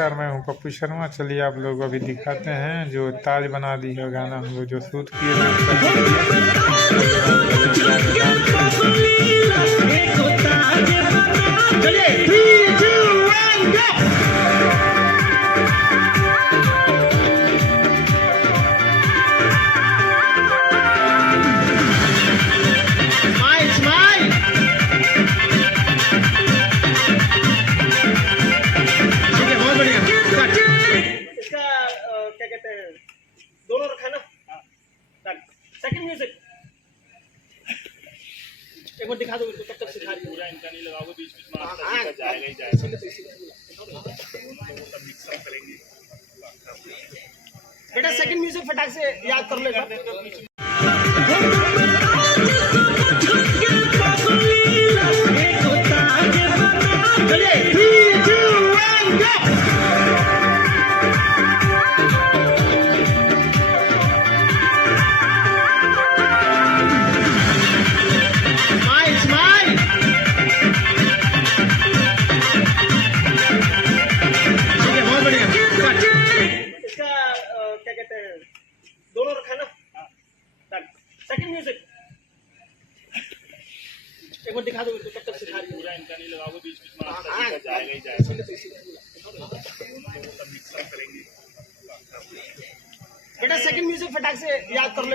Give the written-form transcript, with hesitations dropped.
नमस्कार, मैं हूं पप्पू शर्मा। चलिए आप लोग अभी दिखाते हैं जो ताज बना दी है गाना हम लोग जो शूट किए क्या कहते हैं, दोनों रखा ना। सेकंड म्यूजिक एक बार दिखा दो मेरे को, तब तक सिखा रही हूँ। पूरा इनका नहीं लगाओगे, बीच बीच में आपका जाएगा ही जाएगा। मिक्सअप करेंगे बेटा, सेकंड म्यूजिक फटाक से याद कर लो। क्या कहते हैं, दोनों रखा ना। सेकंड म्यूजिक एक बार दिखा दो मेरे को, तब तक सिखा रही हूँ। पूरा इनका नहीं लगाओगे, बीच बीच में आपका जाएगा ही जाएगा। मिक्सअप करेंगे बेटा, सेकंड म्यूजिक फटाक से याद कर लो।